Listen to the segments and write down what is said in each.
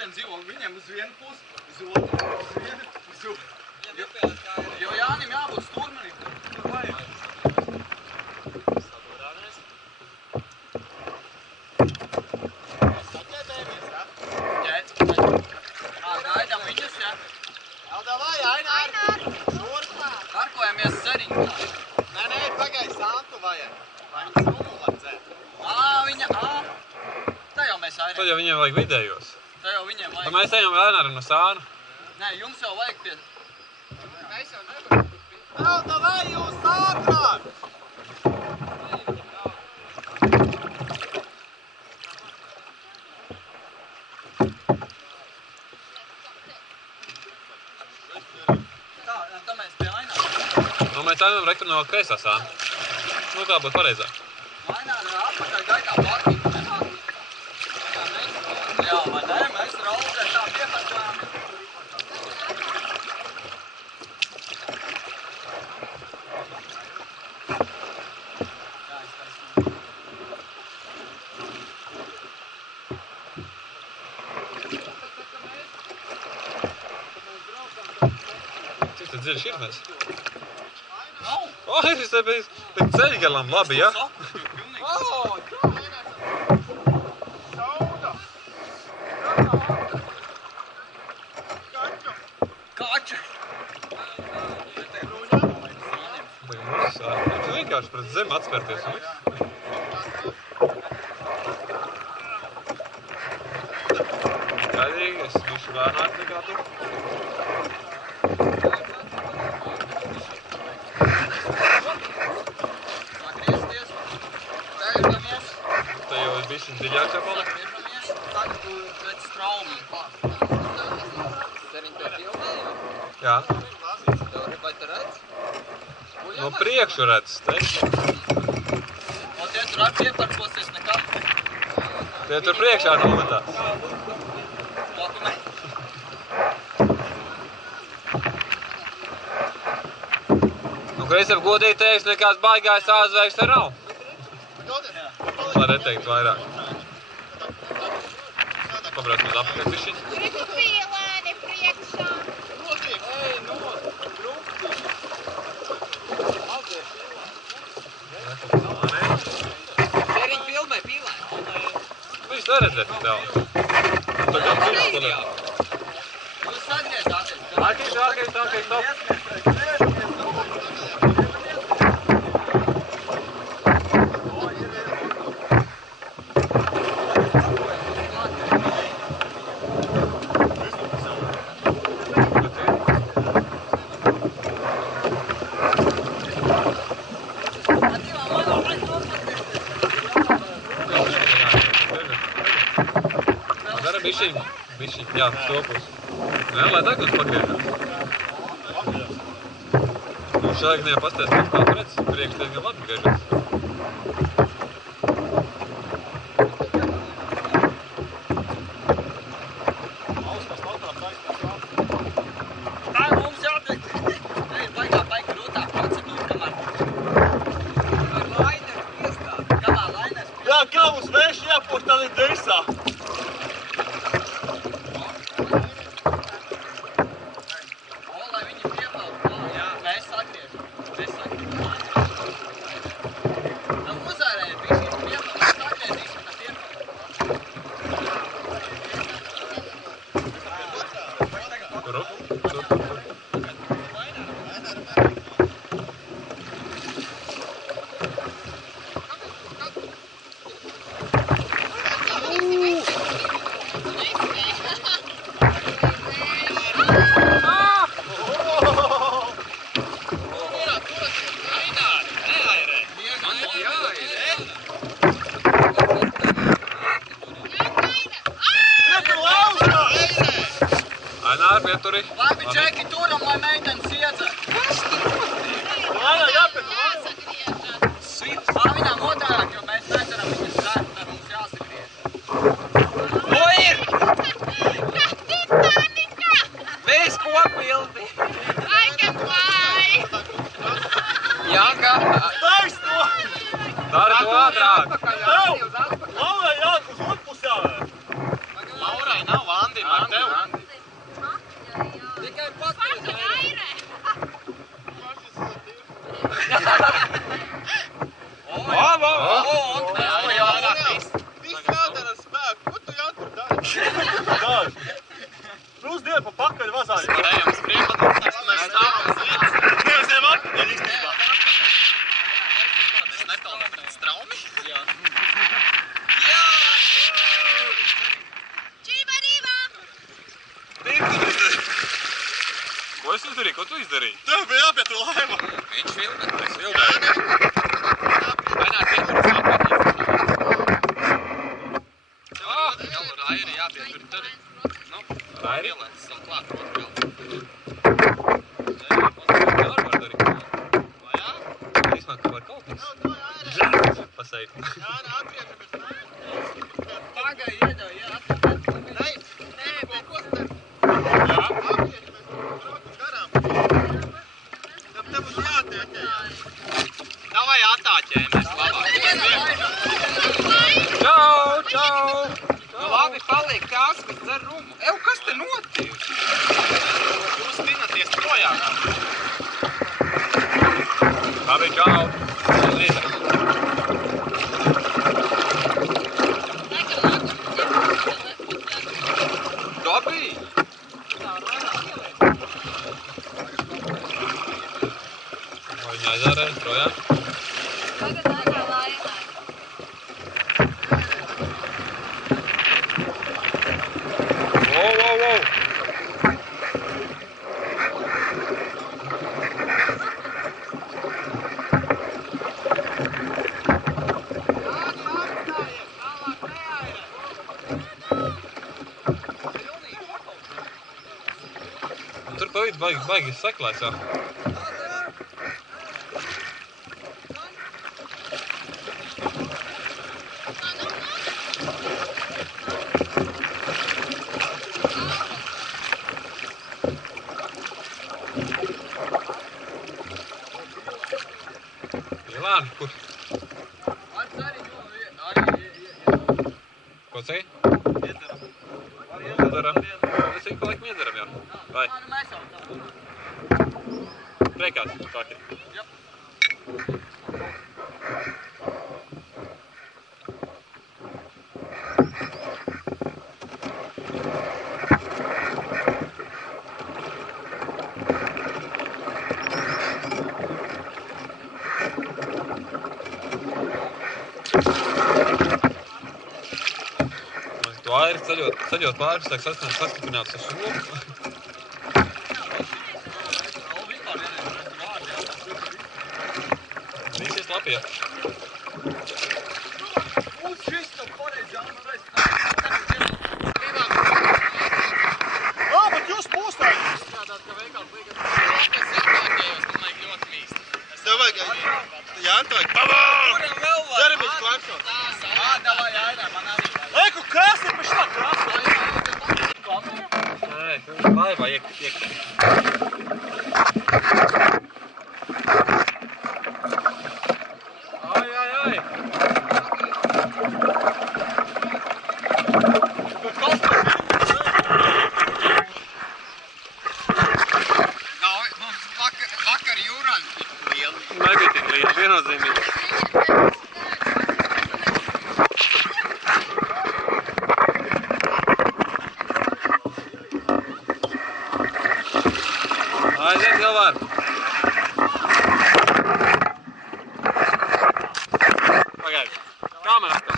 pulksteni dzīvo, viņiem uz vienu pusi, uz otru, uz vienu, uz otru. Jo Jānim jābūt stūrmenim. Tur vajag. Sadurāmies. Saķētējamies, jā? Ķēt. Gaidām viņus, jā? Davai, Ainār! Parkojamies seriņu. Nē, pagaid, Santu vajag. Lai viņas runu var dzēt. Viņa, Tā jau mēs Ainār. Tad jau viņiem vajag vidējos. Tā jau viņiem vajag. Tad mēs ejam Aināru no sāna. Nē, jums jau vajag pie... Mēs jau nevaram. Davai, jūs ātrāk! Tā mēs pie Aināra. Nu, mēs ejam rektur no kreisā sāna. Nu, tā būtu pareizāk. Aināra atpakaļ gaitā parkīt. Jā, vai ne? Mēs raudē tā pieparkojām. Cik tad dziļš ir mēs? Nav. Es te biju ceļgalam labi, ja? Kaču! Tu vienkārši pret zemi atspērties un viss. Gaidīgi, es bišu lēnāk nekā tu. Atgriezties, pēžamies. Te jau ir bišķiņ dziļāk jāpaliek. Pēžamies, tagad tu redz straumi. Seriņ to filmēju? Jā. Vai tu redz? No priekšu redz, te. O tie tur ar pieparkosies nekā? Tie tur priekšā nometās. Dokumenti. Nu, ka es jau godīgi teikšu, nekāds baigājs āzveiks te nav. Lai neteikt vairāk. Pabrauc mums apakaļ bišķiņ. Tur ir pīlēni priekšā. Seriņ filmē pīlēni. Viņš neredzēt tik daudz. Tā kā pirms paliek. Jūs atgriezāties. Ārkārt, top. Bišķiņ, jā, stopus. Nē, lai tagad pagriežās. Nu, šādi viņai pastāst, kā tu redz, priekš diezgan labi griežās. Tā mums jātiek. Ei, baigā grūtā procedūra, kamēr Lainers piestāv. Kamēr Lainers piestāv. Jā, kā mums vēši jāpūr tādā deisā? Lai viņi piepeld. Mēs sagriežam. Nu, uzārēji bišķi piepeld. Mēs sagriezīsim, ka piepeld. Tur. Ainār, pieturi. Labi, Džeki, turam, lai meitenes iedzer. Svīt, viņām otrāk, jo mēs nedzeram viņas zēru, tad mums jāsagriež. No ir! Viss kopildi! Janka! Taisa to! Dari to ātrāk! Laurai jāk uz otru pusē! Laurai nav, Andim. Ko tu izdarīji? Tev bija jāpiet laima. Viņš filmē. Es filmēju. Vaināk pietur sāpatīt. Tev ar airi jāpietur tad. Nu, Airi? ielēs savu klāt otru galu. Nevar darīt. Vai jā? Īsmāk, ka var kaut kas. Paseit. Jā, atgriežamies. Pagai iedev, jā, atpakaļ. Nē, bet ko tu jā, atgriežamies. Braucu garām. Tev būs jāatieķējās. Davai attāķējamies labāk. Čau, čau! Nu labi, paliek tās, kas dzer rumu. Ew, kas te notiek? Jūs tinaties projām. Labi, čau! Līdz. Dobī! Vai viņa aizārē, projām? Wow! Tur pa vidu baigi seklēs jau. Ilāni, kur? Ko cei? Iedzeram. Es ik pa laikam iedzeram jau. Vai? Priekās, kāki. Tu airi ceļot pāri, sāk saskatināts ar šūku. Visi slapie. Bet jūs mūstājums. Tev vajag, Jāni, tev vajag pavār! Deramies klapšot. Davai airā, man arī. Eiku, krāsi, pa šitā krāsi. Nē, laivā iek. Ai! Mums vakar jūrāns bija lieli. Nebija tik liela, viennozīmīgi. Aiziet, Ilvār! Pagaid, kā man atkal?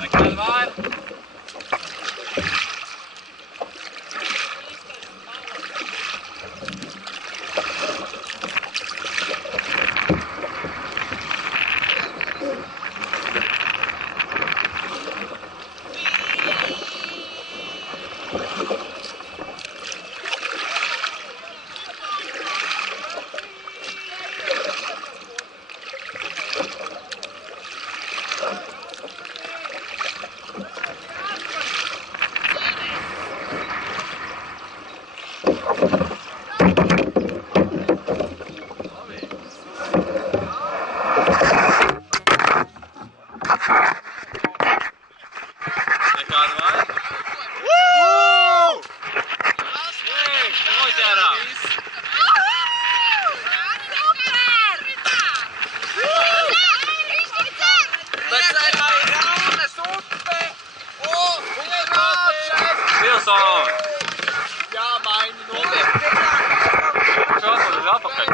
Nekad var. Jā, maini nopietni. Šāds ir atpakaļ.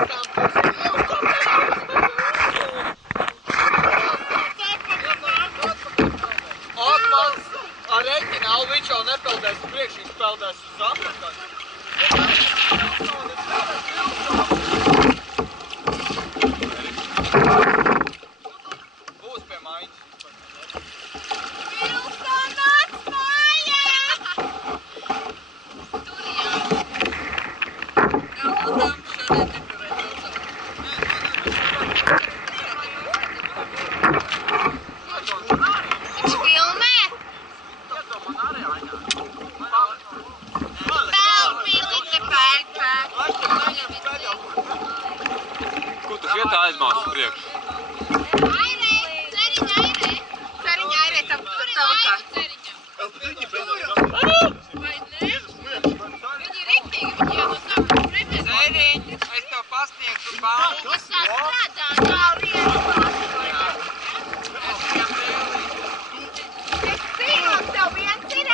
Atmans ar reķinālu viņš jau nepeldēs priekš, viņš peldēs uz apakaļ. Būs pie maiņas. Kur tu vietā aizmāc uz priekšu? Ceriņa airē, tava kā. Viņi ir riktīgi, viņi jau no savas primēs. Zēriņ, es tev pasniegšu bālu. Tas tā strādā, nav rienu. Es viņam vēlīju. Es pieņem, tev viens ir.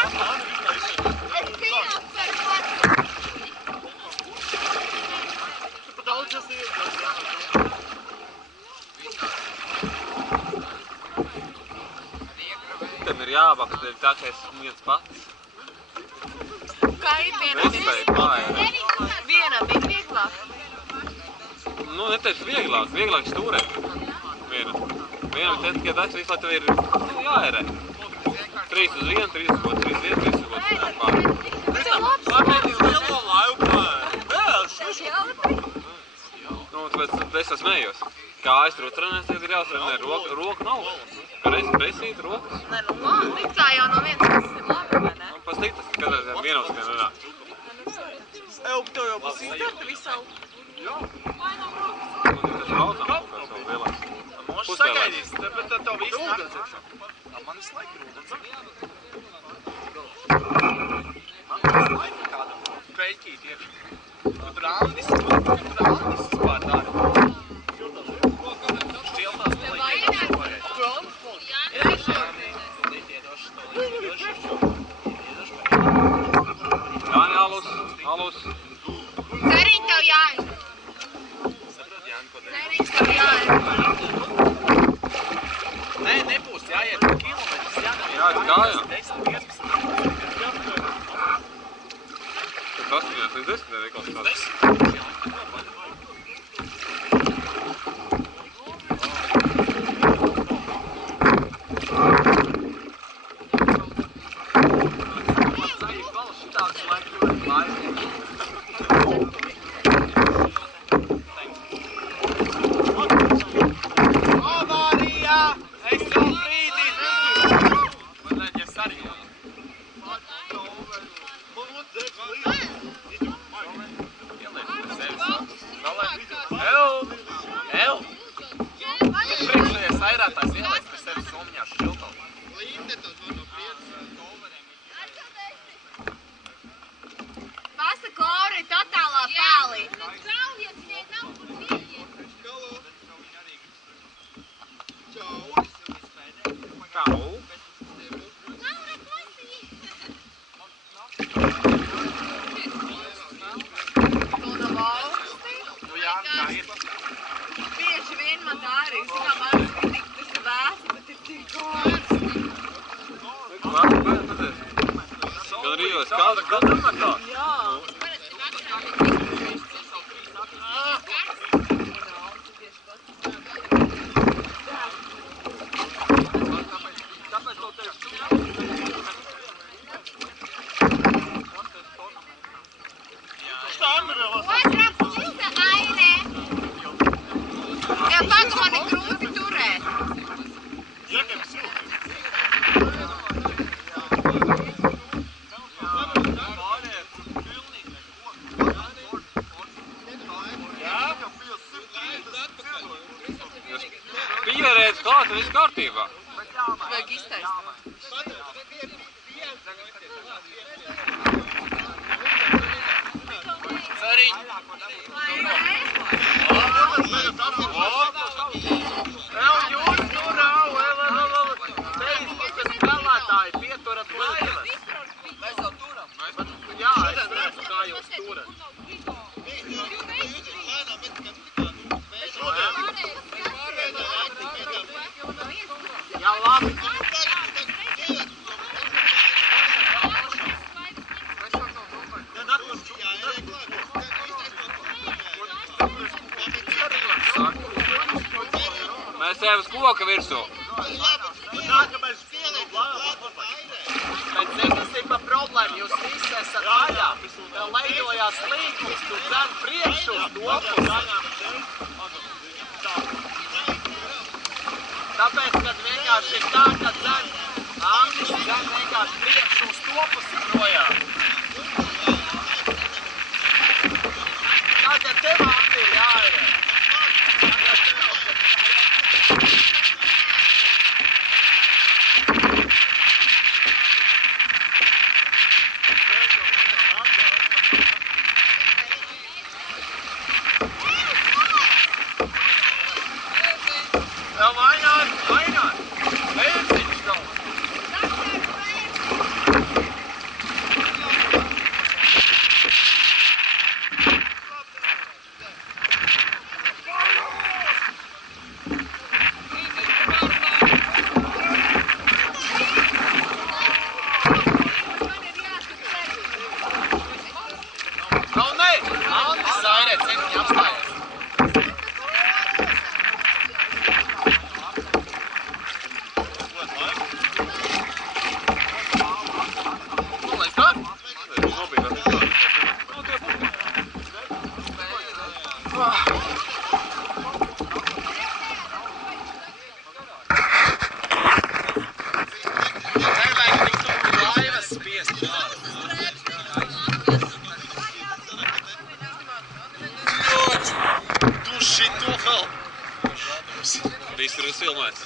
Es pieņem, tev pats. Tam ir jābaka, tad ir tā, ka es viens pats. Kā ir vienam Nespēju pārējā. Vienam ir vieglāk. Nu, neteikšu vieglāk, vieglāk stūrēt. Vienam ir tikai tas, visu, lai tev ir jāērē. 3 uz 1, 3 uz 2, 3 uz 1, 3 uz 2, pār. Pamēģis lielo lauku. Nu, tāpēc es smējos. Kājas tur trenēs, tagad ir jāsrenē. Roka nav. Presīt, rokas. Nē, nu labi. It kā jau no vienas puses ir labi, vai ne? Man pasliktas, ka kādreiz vienos gan runā. Euk, tev jau būs izdarta visau. Un tas braucam, kas vēl lielāks. Moši sagaidīs, bet tev viss nāk. Man visu laiku rūdens. Man visu laiku kādu peļķīt iekšā. Tur Andis vispār dara. Šķiltās Jāni, alus. Ceriņ, tev jāiet. Katram tā? Otrā puse, Aine. Tev pagoni grūti turēt. Pierēdz klāt un viss kārtībā. Vajag iztaisnāt. Mēs ejam uz koka virsū. Bet zini, kas ir pa problēmu, jūs visi esat vaļā. Tev leidojās līkums, tu dzen priekšu uz dopu. Tāpēc, kad vienkārši ir tā, ka dzen Andis dzen vienkārši priekšu uz topus projām. Tagad tev, Andi, ir jāierē. Viss ir uzfilmēts.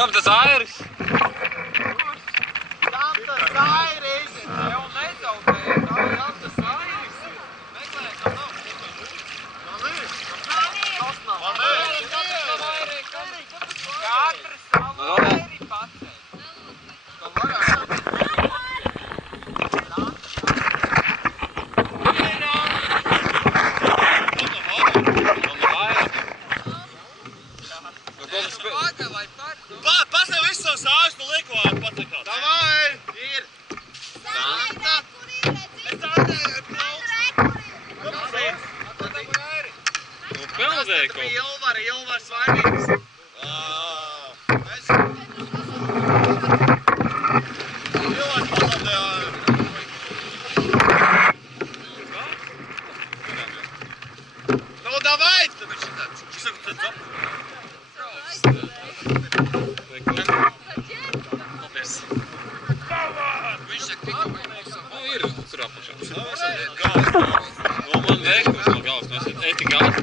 Kam tas airis? Kam tas airis? Jau nezaudēja, kam tas airis ir? Meklē, kam nav? Man ir. Katrs savu airi pacēl. Pastāv visus savus āžus, tu liek vārdu patekāt. Davai! Ir! Santa! Nu, peldēja kaut. Ilvars vainīgs. Nu, davai! Ir tur apakšā. No man veikums no galvas. Eti galvas.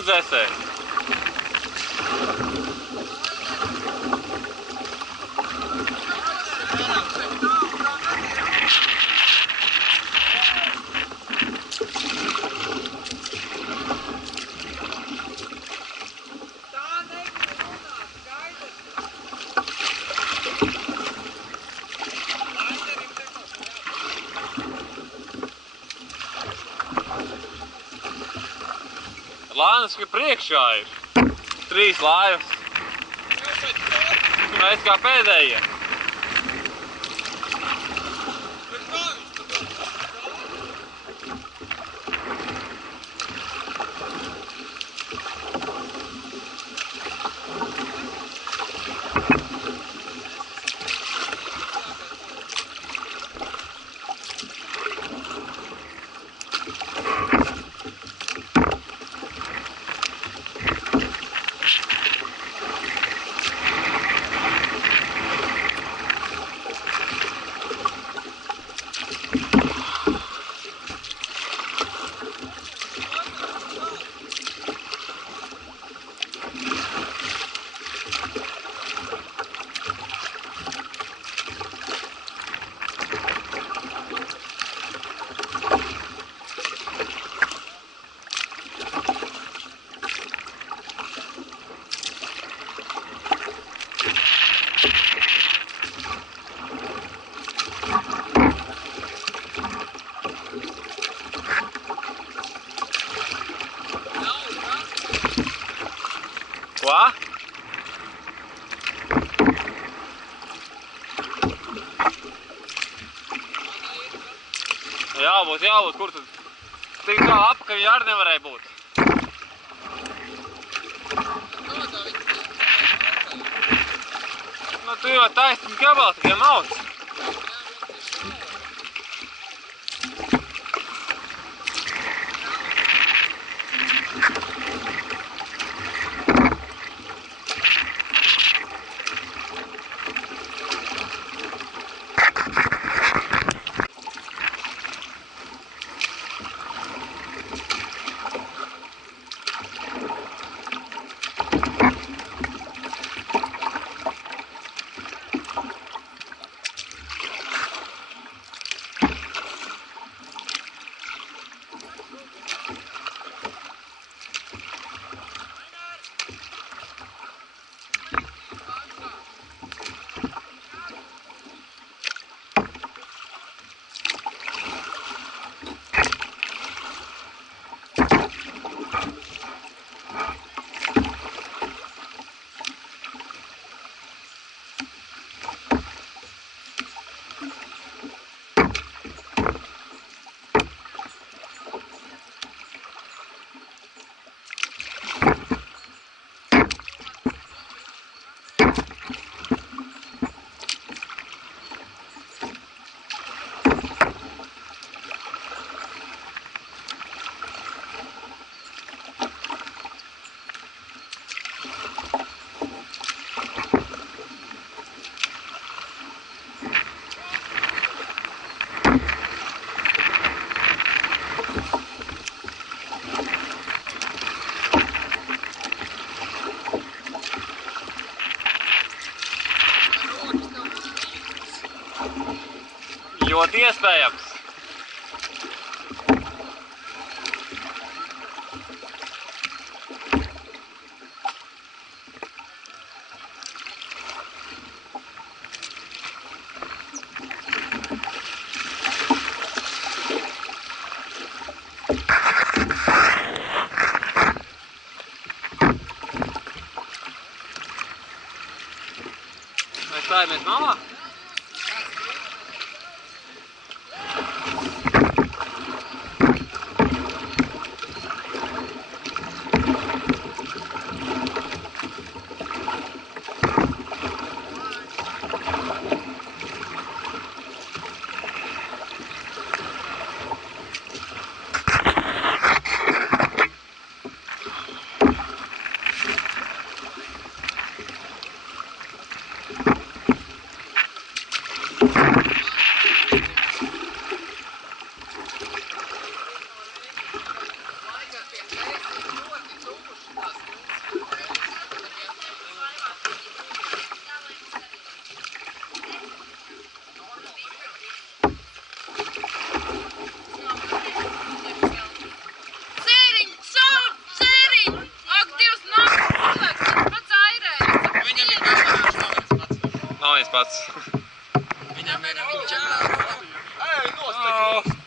ugunsdzēsēji. Lānis, ka priekšā ir 3 laivas. Mēs kā pēdējie. Ko? Jābūt, kur tad? Tik tā apakaļ arī nevarēja būt. Nu, tu jau taisni gabals, tikai mauc. Ļoti iespējams. Mēs stājamies malā? Nav viens pats. Viņam ir viņš. Ej, Oh.